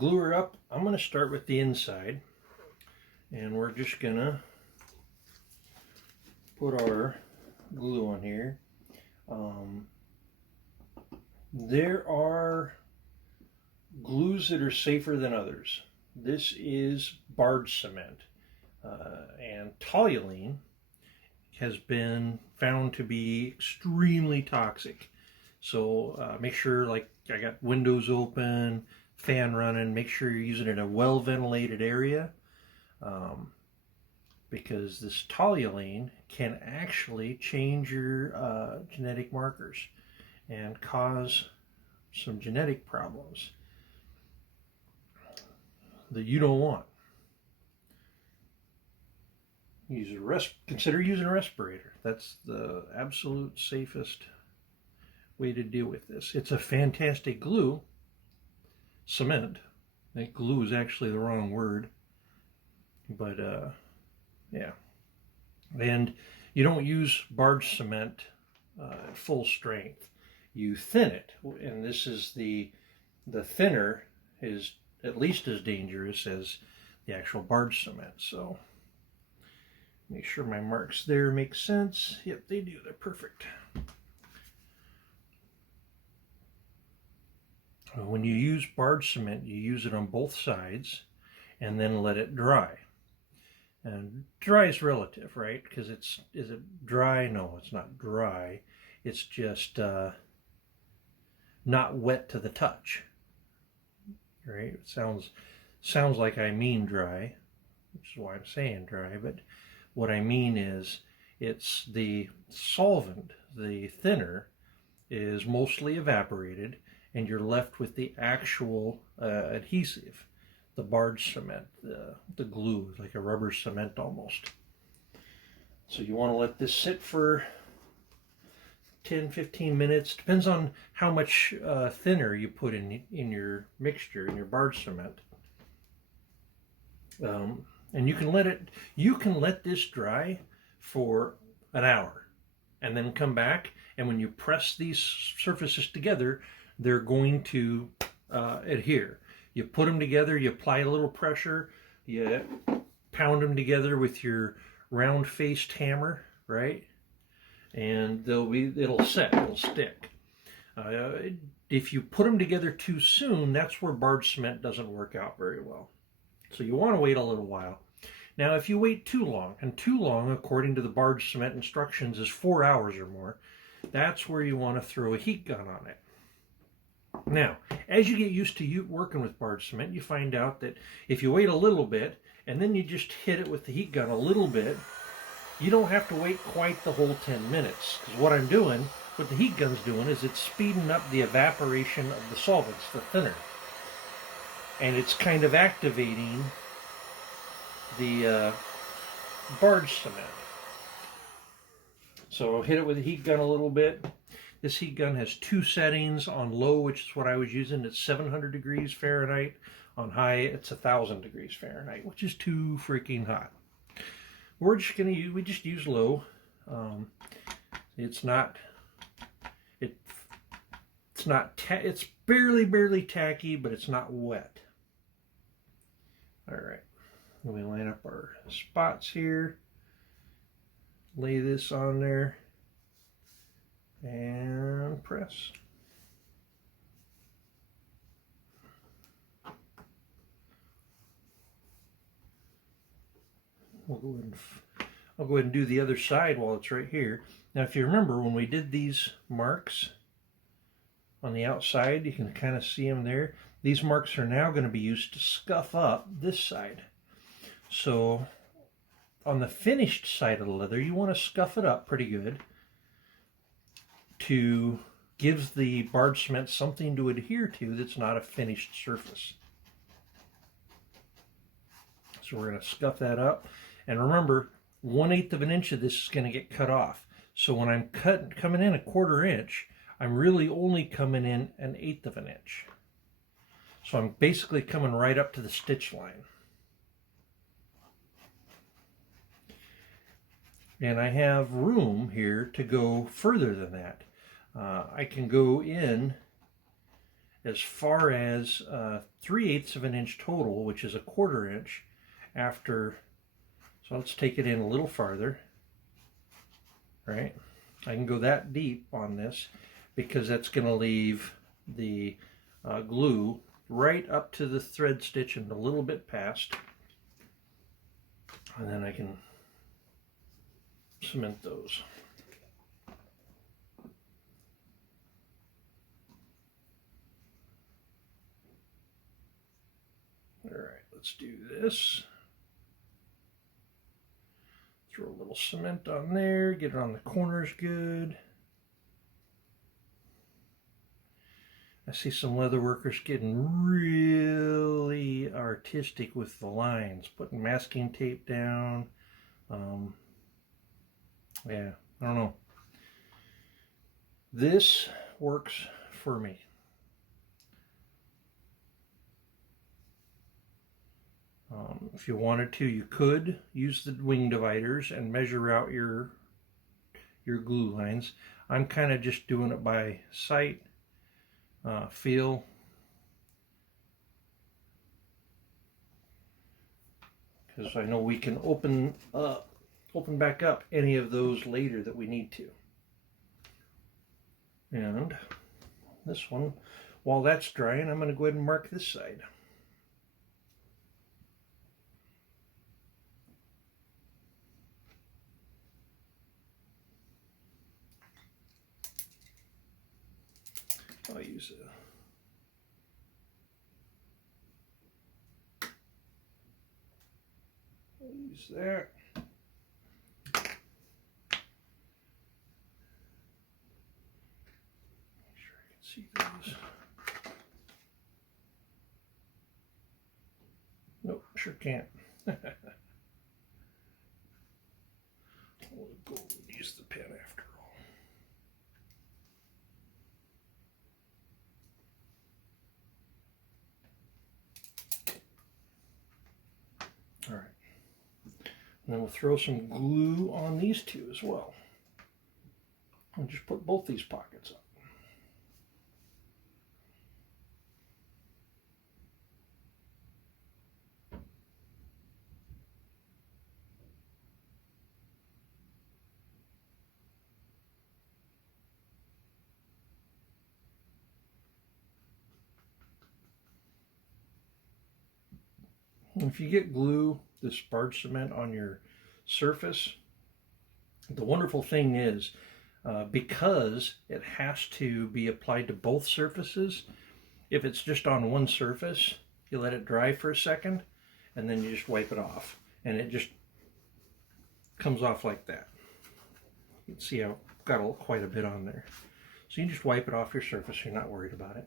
glue her up, I'm going to start with the inside. And we're just going to put our glue on here. There are glues that are safer than others. This is Barge cement. And toluene has been found to be extremely toxic. So make sure, like I got windows open, fan running, make sure you're using it in a well ventilated area, because this toluene can actually change your genetic markers and cause some genetic problems that you don't want. Consider using a respirator. That's the absolute safest way to deal with this. It's a fantastic glue. Cement. I think glue is actually the wrong word. But yeah. And you don't use Barge cement at full strength. You thin it, and this is the thinner is at least as dangerous as the actual Barge cement. So make sure my marks there make sense. Yep, they do. They're perfect. When you use Barge cement, you use it on both sides and then let it dry. And dry is relative, right? Because is it dry? No, it's not dry. It's just not wet to the touch. Right? It sounds like I mean dry, which is why I'm saying dry, but what I mean is it's the solvent, the thinner, is mostly evaporated, and you're left with the actual adhesive, the Barge cement, the glue, like a rubber cement almost. So you want to let this sit for 10-15 minutes. Depends on how much thinner you put in your mixture, in your Barge cement. And you can let this dry for an hour and then come back, and when you press these surfaces together, they're going to adhere. You put them together, you apply a little pressure, you pound them together with your round-faced hammer, right? And it'll set, it'll stick. If you put them together too soon, that's where Barge cement doesn't work out very well. So you want to wait a little while. Now, if you wait too long, and too long, according to the Barge cement instructions, is 4 hours or more, that's where you want to throw a heat gun on it. Now, as you get used to working with Barge cement, you find out that if you wait a little bit, and then you just hit it with the heat gun a little bit, you don't have to wait quite the whole 10 minutes. Because what the heat gun's doing is it's speeding up the evaporation of the solvents, the thinner. And it's kind of activating the Barge cement. So hit it with the heat gun a little bit. This heat gun has 2 settings. On low, which is what I was using, it's 700 degrees Fahrenheit. On high, it's 1,000 degrees Fahrenheit, which is too freaking hot. We just use low. It's barely tacky, but it's not wet. All right, we line up our spots here, lay this on there, and press. I'll go ahead and do the other side while it's right here. Now, if you remember, when we did these marks on the outside, you can kind of see them there. These marks are now going to be used to scuff up this side. So on the finished side of the leather, you want to scuff it up pretty good to give the Barge cement something to adhere to that's not a finished surface. So we're going to scuff that up. And remember, 1/8 of an inch of this is going to get cut off. So when I'm coming in a 1/4 inch, I'm really only coming in 1/8 of an inch. So I'm basically coming right up to the stitch line. And I have room here to go further than that. I can go in as far as 3/8 of an inch total, which is a 1/4 inch after. So let's take it in a little farther, right? I can go that deep on this because that's going to leave the glue right up to the thread stitch and a little bit past. And then I can cement those. All right, let's do this. Throw a little cement on there, get it on the corners good. I see some leather workers getting really artistic with the lines, putting masking tape down. Yeah, I don't know. This works for me. If you wanted to, you could use the wing dividers and measure out your glue lines. I'm kind of just doing it by sight, feel. Because I know we can open back up any of those later that we need to. And this one, while that's drying, I'm going to go ahead and mark this side. I'll use it. I'll use that. Make sure I can see those. Nope, sure can't. We'll go use the pen after all. All right. And then we'll throw some glue on these two as well. And just put both these pockets up. If you get glue, this barge cement on your surface, the wonderful thing is because it has to be applied to both surfaces, if it's just on one surface, you let it dry for a second and then you just wipe it off and it just comes off like that. You can see I've got quite a bit on there. So you just wipe it off your surface so you're not worried about it.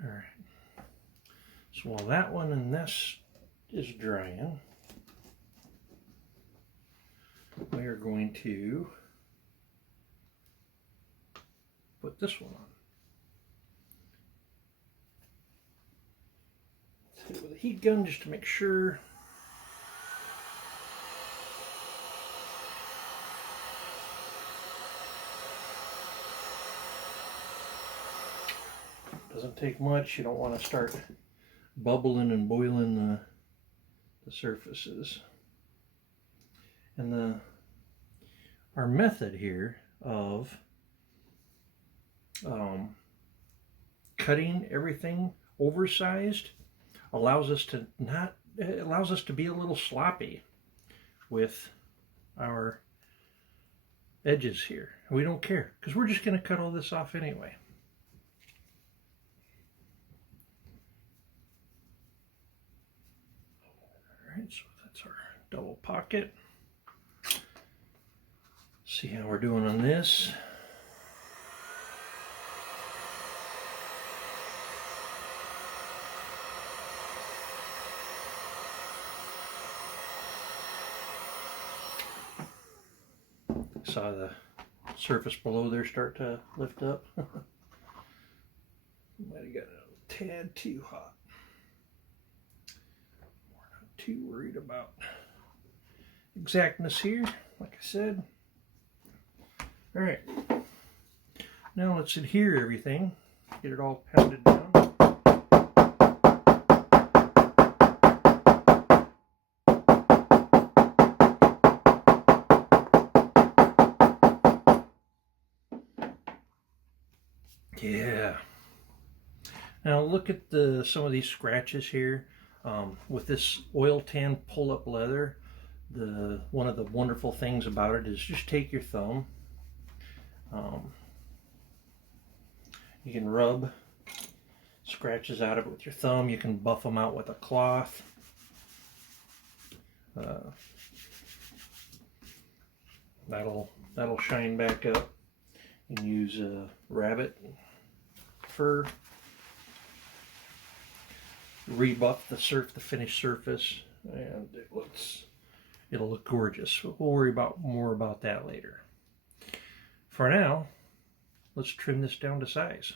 All right, so while that one and this is drying, we are going to put this one on. Let's hit it with a heat gun just to make sure. Doesn't take much. You don't want to start bubbling and boiling the surfaces. And our method here of cutting everything oversized allows us to be a little sloppy with our edges here. We don't care because we're just going to cut all this off anyway. So that's our double pocket. See how we're doing on this. surface below there start to lift up. Might have got a tad too hot. We're not too worried about exactness here, like I said. All right, now let's adhere everything, get it all pounded down. Yeah. Now look at some of these scratches here. With this oil tan pull-up leather, one of the wonderful things about it is just take your thumb. You can rub scratches out of it with your thumb. You can buff them out with a cloth. That'll shine back up. You can use rabbit fur. Rebuff the finished surface, and it'll look gorgeous. We'll worry more about that later. For now, let's trim this down to size.